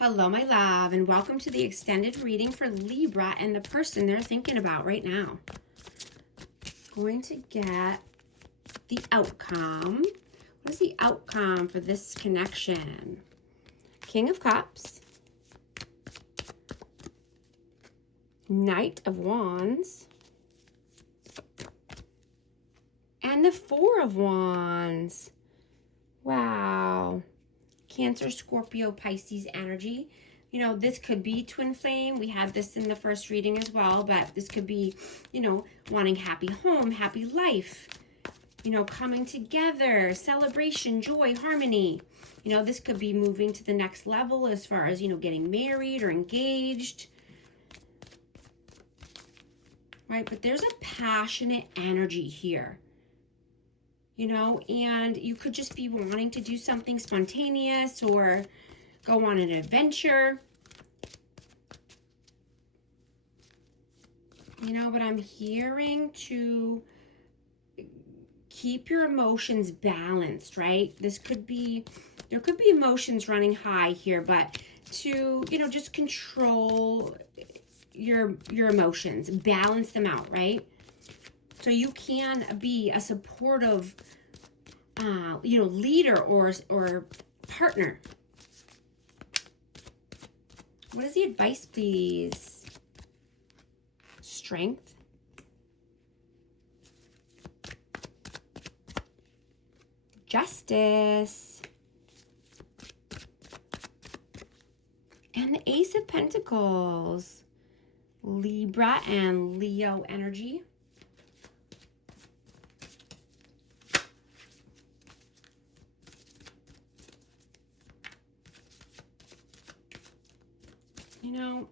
Hello, my love, and welcome to the extended reading for Libra and the person they're thinking about right now. Going to get the outcome. What is the outcome for this connection? King of Cups, Knight of Wands, and the Four of Wands. Wow. Cancer, Scorpio, Pisces energy. You know, this could be twin flame. We had this in the first reading as well, but this could be, you know, wanting happy home, happy life, you know, coming together, celebration, joy, harmony. You know, this could be moving to the next level as far as, you know, getting married or engaged. Right? But there's a passionate energy here. You know, and you could just be wanting to do something spontaneous or go on an adventure. You know, but I'm hearing to keep your emotions balanced, right? This could be, there could be emotions running high here, but to, you know, just control your emotions, balance them out, right? So you can be a supportive, you know, leader or partner. What is the advice, please? Strength. Justice. And the Ace of Pentacles. Libra and Leo energy. You know,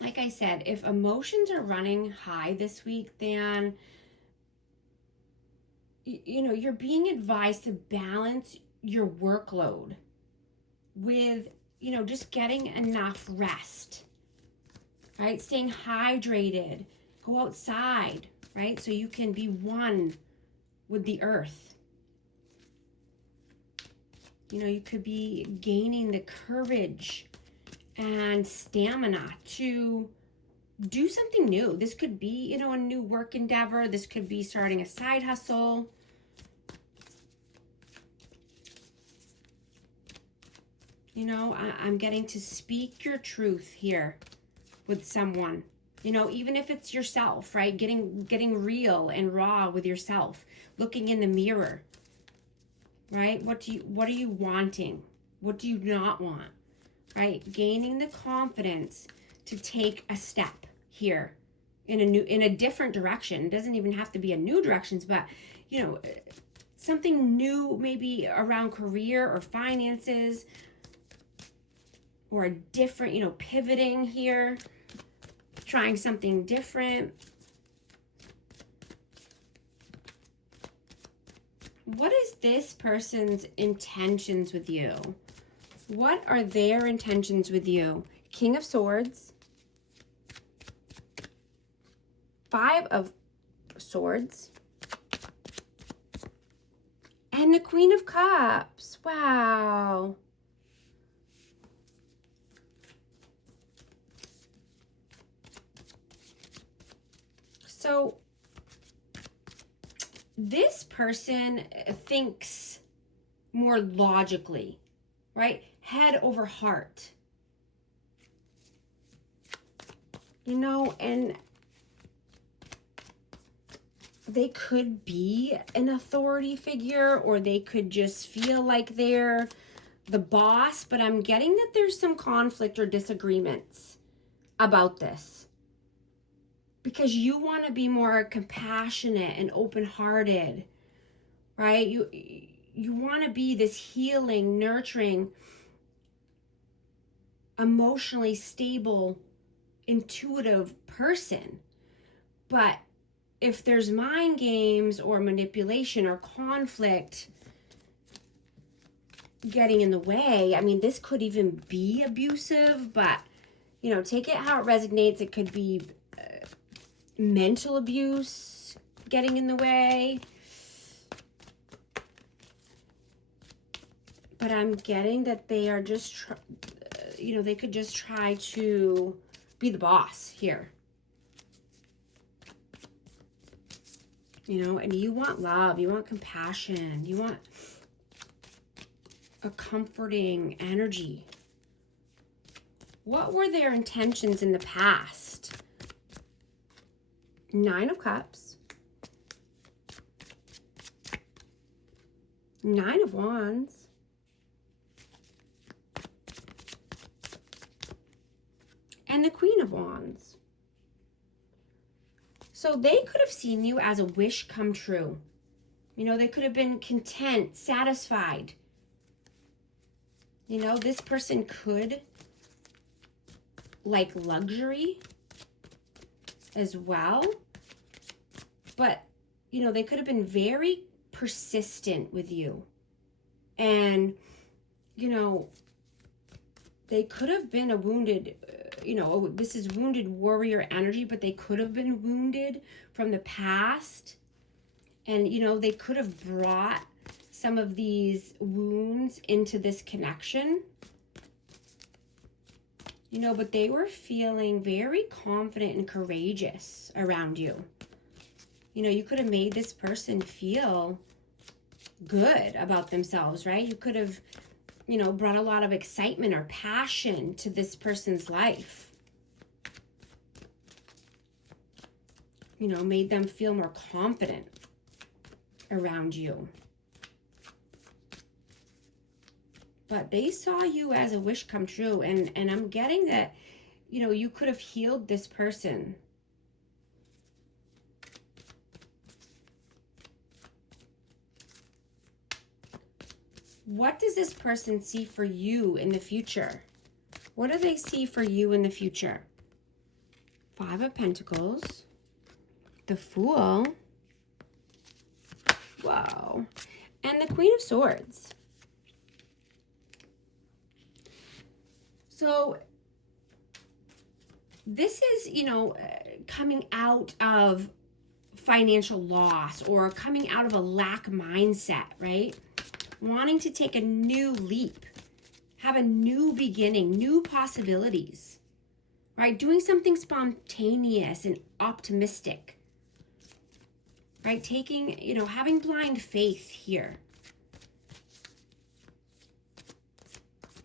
like I said, if emotions are running high this week, then, you know, you're being advised to balance your workload with, you know, just getting enough rest, right? Staying hydrated, go outside, right? So you can be one with the earth. You know, you could be gaining the courage and stamina to do something new. This could be, you know, a new work endeavor. This could be starting a side hustle. You know, I'm getting to speak your truth here with someone. You know, even if it's yourself, right? Getting real and raw with yourself. Looking in the mirror, right? What are you wanting? What do you not want? Right? Gaining the confidence to take a step here in a different direction. It doesn't even have to be a new directions, but, you know, something new, maybe around career or finances, or a different, you know, pivoting here, trying something different. What is this person's intentions with you? What are their intentions with you? King of Swords, Five of Swords, and the Queen of Cups. Wow. So this person thinks more logically, right? Head over heart. You know, and they could be an authority figure, or they could just feel like they're the boss, but I'm getting that there's some conflict or disagreements about this. Because you want to be more compassionate and open-hearted, right? You want to be this healing, nurturing, emotionally stable, intuitive person. But if there's mind games or manipulation or conflict getting in the way, I mean, this could even be abusive, but, you know, take it how it resonates. It could be mental abuse getting in the way. But I'm getting that they are just you know, they could just try to be the boss here. You know, and you want love, you want compassion, you want a comforting energy. What were their intentions in the past? 9 of Cups. 9 of Wands. And the Queen of Wands. So they could have seen you as a wish come true. You know, they could have been content, satisfied. You know, this person could like luxury as well. But, you know, they could have been very persistent with you. And, you know, they could have been a wounded, you know, this is wounded warrior energy, but they could have been wounded from the past. And, you know, they could have brought some of these wounds into this connection. You know, but they were feeling very confident and courageous around you. You know, you could have made this person feel good about themselves, right? You could have, you know, brought a lot of excitement or passion to this person's life. You know, made them feel more confident around you. But they saw you as a wish come true. And I'm getting that, you know, you could have healed this person. What does this person see for you in the future? What do they see for you in the future? 5 of Pentacles. The Fool. Whoa. And the Queen of Swords. So this is, you know, coming out of financial loss or coming out of a lack mindset, right? Wanting to take a new leap, have a new beginning, new possibilities, right? Doing something spontaneous and optimistic, right? Taking, you know, having blind faith here.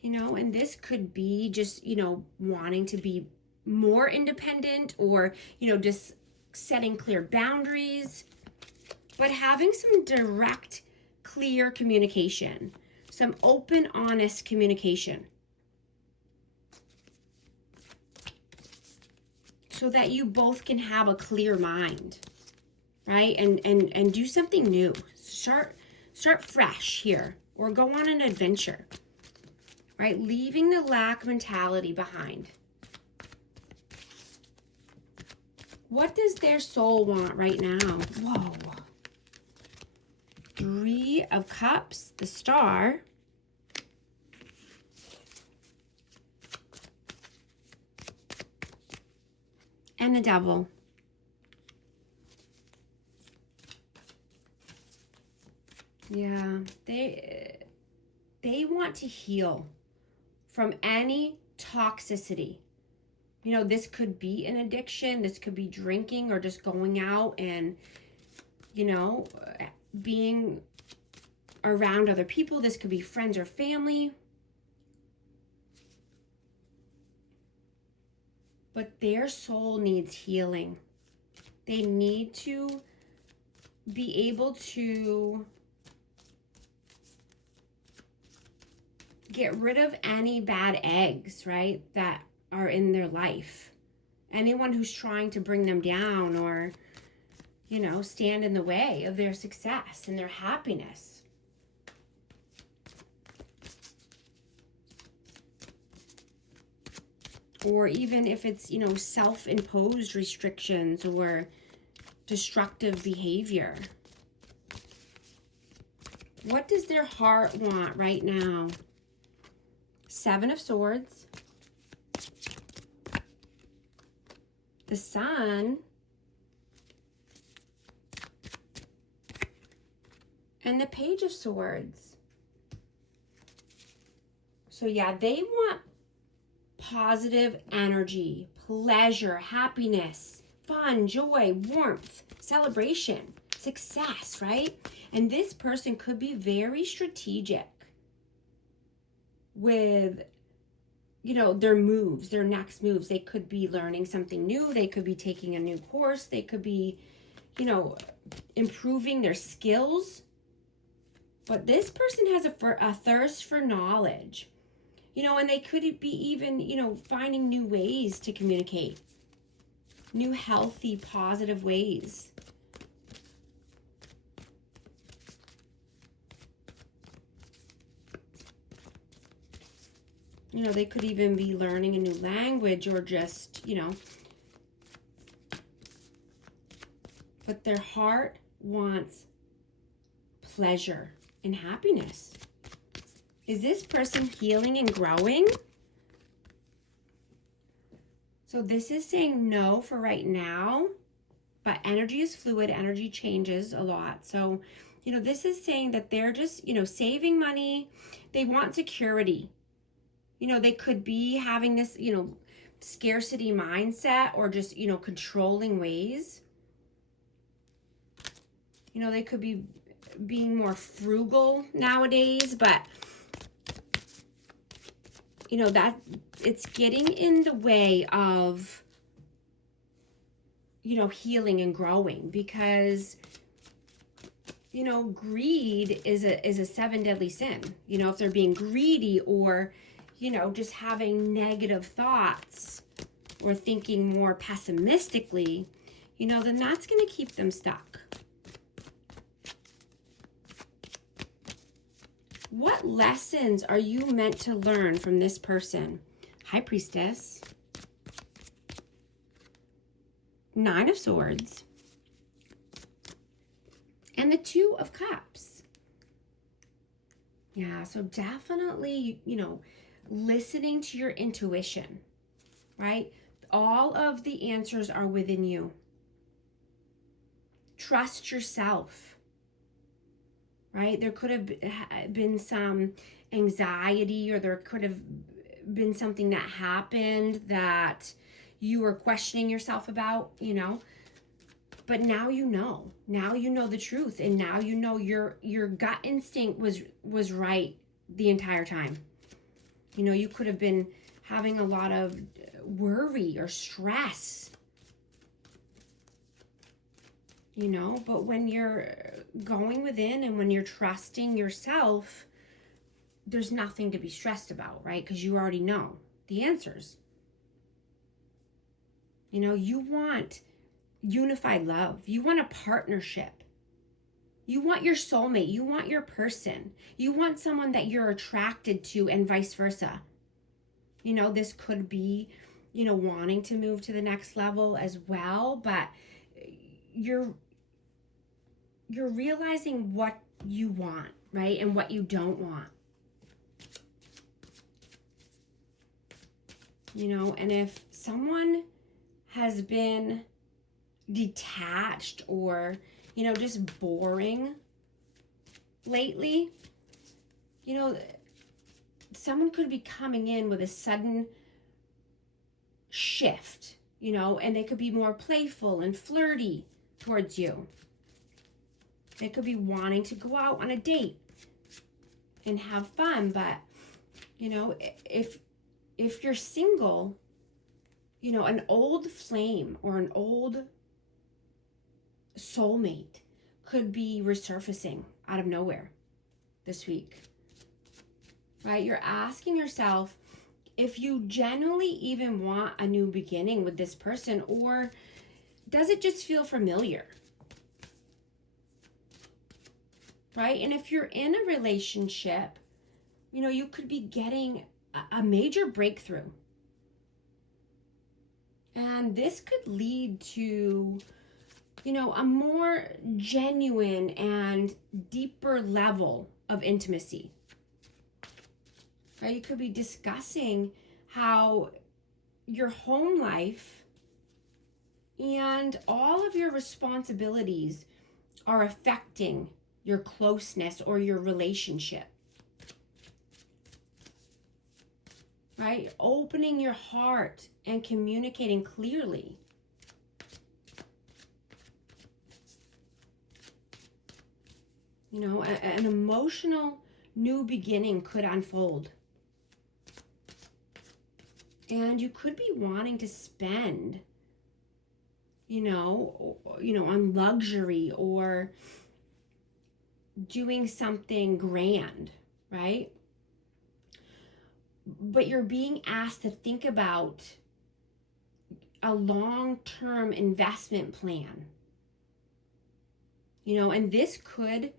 You know, and this could be just, you know, wanting to be more independent or, you know, just setting clear boundaries, but having some direct, clear communication, some open, honest communication, so that you both can have a clear mind, right? And do something new. Start fresh here, or go on an adventure, right? Leaving the lack mentality behind. What does their soul want right now? Whoa. 3 of Cups, the Star. And the Devil. Yeah, they want to heal from any toxicity. You know, this could be an addiction, this could be drinking or just going out and, you know, being around other people. This could be friends or family. But their soul needs healing. They need to be able to get rid of any bad eggs, right, that are in their life. Anyone who's trying to bring them down or, you know, stand in the way of their success and their happiness. Or even if it's, you know, self-imposed restrictions or destructive behavior. What does their heart want right now? 7 of Swords. The Sun. And the Page of Swords. So yeah, they want positive energy, pleasure, happiness, fun, joy, warmth, celebration, success, right? And this person could be very strategic with, you know, their moves, their next moves. They could be learning something new. They could be taking a new course. They could be, you know, improving their skills. But this person has a thirst for knowledge, you know, and they could be even, you know, finding new ways to communicate, new healthy, positive ways. You know, they could even be learning a new language or just, you know, but their heart wants pleasure and happiness. Is this person healing and growing? So this is saying no for right now, but energy is fluid, energy changes a lot. So, you know, this is saying that they're just, you know, saving money. They want security. You know, they could be having this, you know, scarcity mindset or just, you know, controlling ways. You know, they could be being more frugal nowadays, but, you know, that it's getting in the way of, you know, healing and growing, because, you know, greed is a 7 deadly sin. You know, if they're being greedy or, you know, just having negative thoughts or thinking more pessimistically, you know, then that's going to keep them stuck. What lessons are you meant to learn from this person? High Priestess. 9 of Swords. And the 2 of Cups. Yeah, so definitely, you know, listening to your intuition, right? All of the answers are within you. Trust yourself. Right? There could have been some anxiety, or there could have been something that happened that you were questioning yourself about, you know. But now you know. Now you know the truth, and now you know your gut instinct was right the entire time. You know, you could have been having a lot of worry or stress. You know, but when you're going within and when you're trusting yourself, there's nothing to be stressed about, right? Because you already know the answers. You know, you want unified love. You want a partnership. You want your soulmate. You want your person. You want someone that you're attracted to, and vice versa. You know, this could be, you know, wanting to move to the next level as well, but you're realizing what you want, right? And what you don't want. You know, and if someone has been detached or, you know, just boring lately, you know, someone could be coming in with a sudden shift, you know, and they could be more playful and flirty towards you. They could be wanting to go out on a date and have fun, but, you know, if you're single, you know, an old flame or an old soulmate could be resurfacing out of nowhere this week, right? You're asking yourself if you genuinely even want a new beginning with this person, or does it just feel familiar? Right? And if you're in a relationship, you know, you could be getting a major breakthrough. And this could lead to, you know, a more genuine and deeper level of intimacy. Right? You could be discussing how your home life and all of your responsibilities are affecting your closeness or your relationship. right? Opening your heart and communicating clearly. You know, an emotional new beginning could unfold. And you could be wanting to spend, on luxury or doing something grand, right? But you're being asked to think about a long-term investment plan. And this could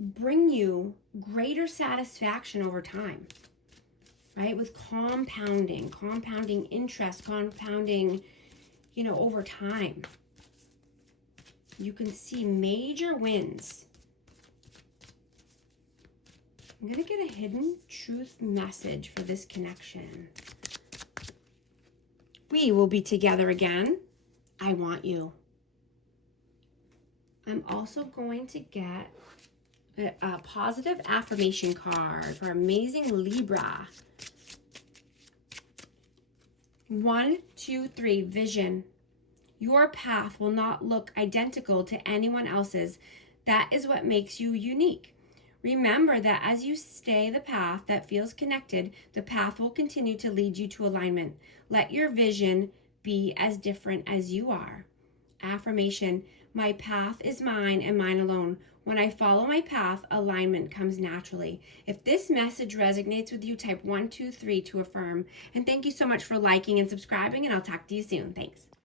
bring you greater satisfaction over time, right? With compounding interest, compounding, over time. You can see major wins. I'm going to get a hidden truth message for this connection. We will be together again. I want you. I'm also going to get a positive affirmation card for amazing Libra. 1, 2, 3, vision. Your path will not look identical to anyone else's. That is what makes you unique. Remember that as you stay the path that feels connected, the path will continue to lead you to alignment. Let your vision be as different as you are. Affirmation, my path is mine and mine alone. When I follow my path, alignment comes naturally. If this message resonates with you, type 1, 2, 3 to affirm. And thank you so much for liking and subscribing, and I'll talk to you soon. Thanks.